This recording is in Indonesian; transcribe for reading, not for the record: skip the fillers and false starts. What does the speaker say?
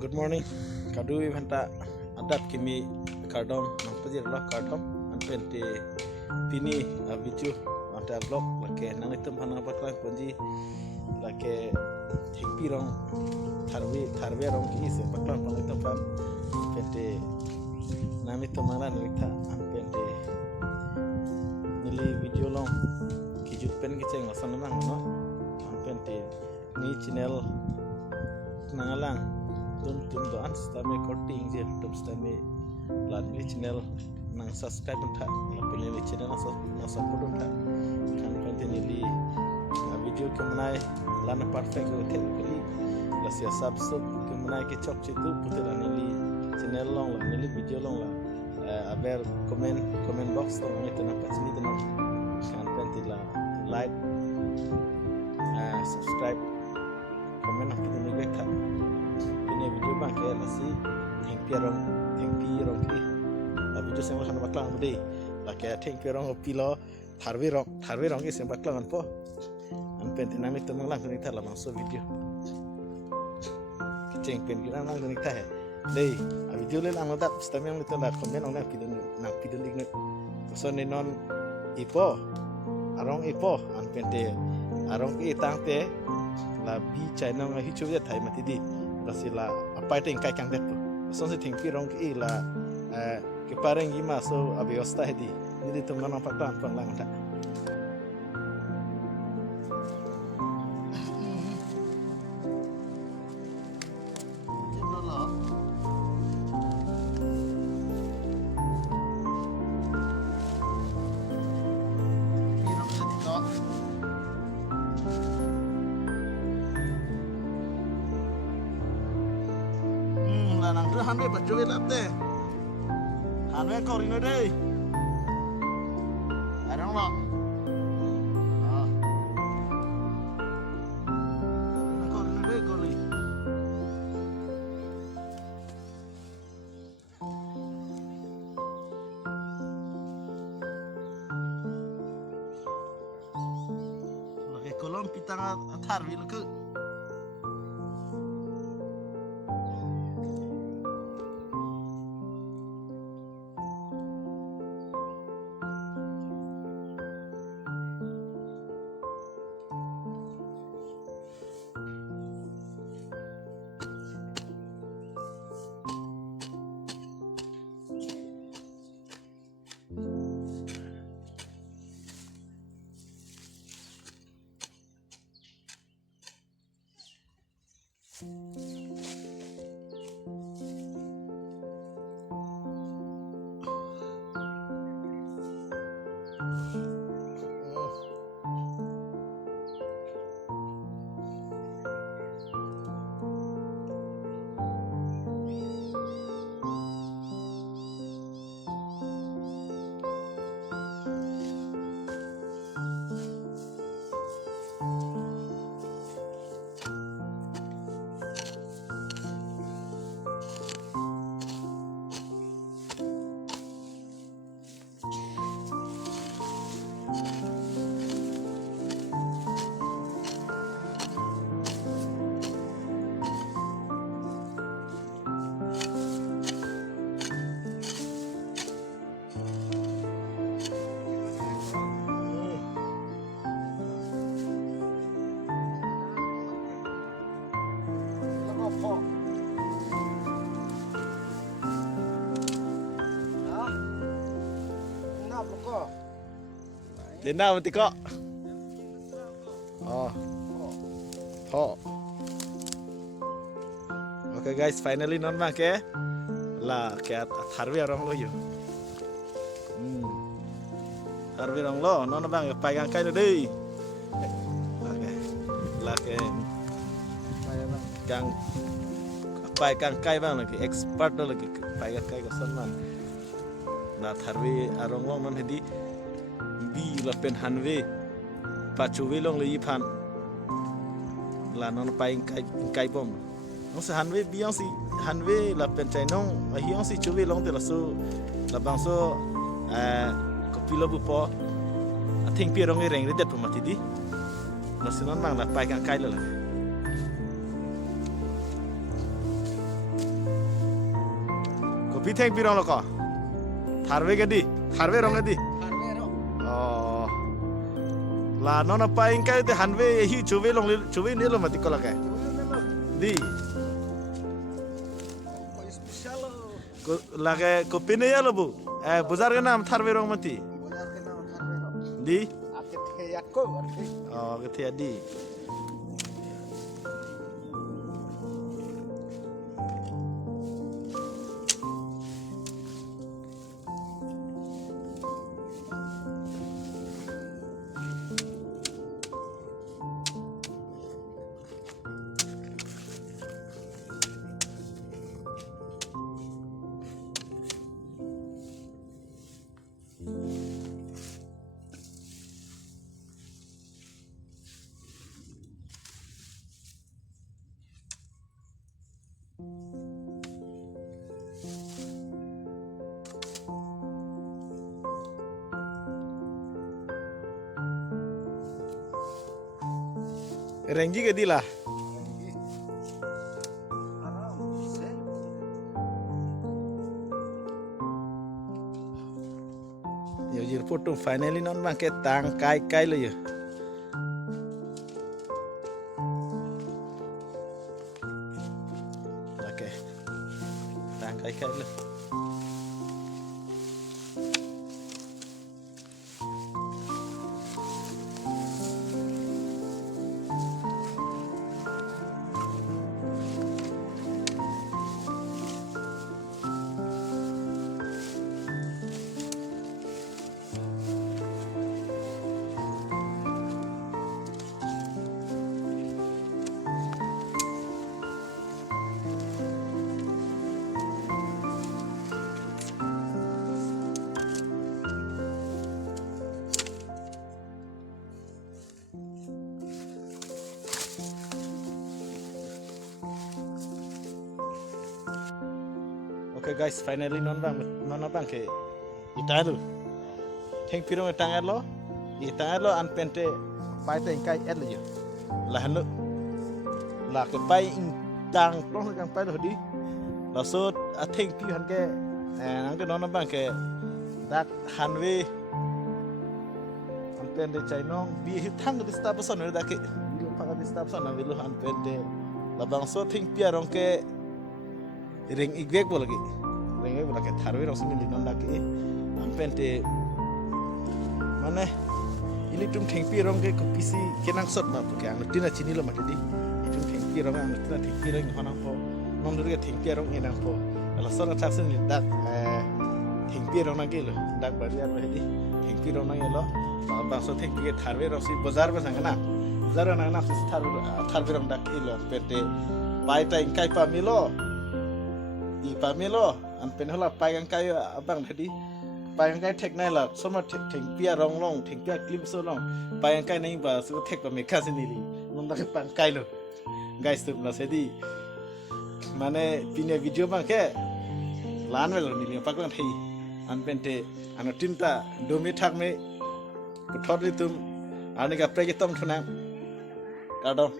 Good morning. Kadu eventa adat kimi kardom nampajir lo kardom anpente pini video anta blog lake nang item hana bakla ponji lake thingpi rong tharve rong ki se bakla nang item pan pente nang item mala nitha anpente nili video long kijut pen ki cheng asan nang no anpente ni channel nangalang tum doan stame korting je tum stame ladni channel nang subscribe tha lapeli channel na support tha kan continue video kemenai lana perfect ko the kali lasia subscribe kemenai ke chok chitu putera nili channel long la nili video long la aber comment box to ngi tena pachni tena kan pentila like subscribe comment aku tena bekha ini video bang ke nasi thingpi rong ki video sem kan baklang budi la ke thingpi rong pilo tharvi rong ki sem baklang po an pen dinamik to lang ni thala bang so video kiceng pen ki lang ni tha hai dei a video le lang dat stame ang nito la comment ong na pidon ignit so ni non ipo arong ipo an pen te arong ki tang te la bi china nga hi chu ya thai mati di rasila apa itu yang kaikan detu sonsi tingpi rong ki la ke pareng ima so abiosta hedi ni tu mana paklan panglang tak nang tu hanwe baju lap deh hanwe kau rindu deh ada orang kau rindu deh kau li lagi kolom pitang atar wil ke Dena mati kok. Oh. Okay guys, finally non bang ke la ke tharve rong lo yo. Tharve rong lo non bang pai gang kai lo dei. La ke gang pai gang kai bang lagi expert lo lagi pai gang kai ko son man. La tharve arong long non hedi bi la pen hanwe pachu we long le yipan la non pai kai bom non se hanwe biang si hanwe la pen chai nong a hiang si chu we long te la so la bang so ko pilo bu po a thing pi rong e reng re det pamati di la se non mang la pai kai la kopi teng pirong lo ko tharve ke di tharve rong ke di oh la non apa ingkai te hanve hi chuve ne lo mati ko la ke di ko lage kopi ne ya lo bu bazar ke naam tharve rong mati di oh ke di Renggi ke di lah. Yo jir foto finally non bang ke tang kai lo yo. Oke. Tang kai lo. Okay guys, finally non bang ke italu. Theng pirong itang lo an pente pai te kai el yo. Lah hanu la ke pai tang tong kang pai lo di. La so a theng pi han ke nang ke non bang ke dak hanwe an pente chai nong bi thang di sta person da ke bi lo pang di sta person na lo an pente la bang so theng pi arong ke ring igwek bo lagi ring bo lagi tharwe rong sini non lagi ampente mana ini tum thengpi rong ke kopisi kenang sot ma puke ang tina chini lo mati di itum thengpi rong ang tina thengpi rong honang po non dur ke thengpi rong enang po ala sona thaksen ni dak thengpi rong na ge lo dak bariar ba di thengpi rong na lo bang so thengpi ke tharwe rong si bazar ba sangana bazar na na si tharwe rong dak ilo pente pai ta ingkai pa milo di pamelo an penhola pagang kayo abang tadi pagang kai tek nai la soma theng pia rong theng pia clip so long pagang kai nai ba su tek ba mekha sini li non da pang kai lo guys tu na sedi mane pine video bang ke lan melo ni paklan thei an pente an tinta domi thak me thor ri tum ani ka pre ke tom thuna kadon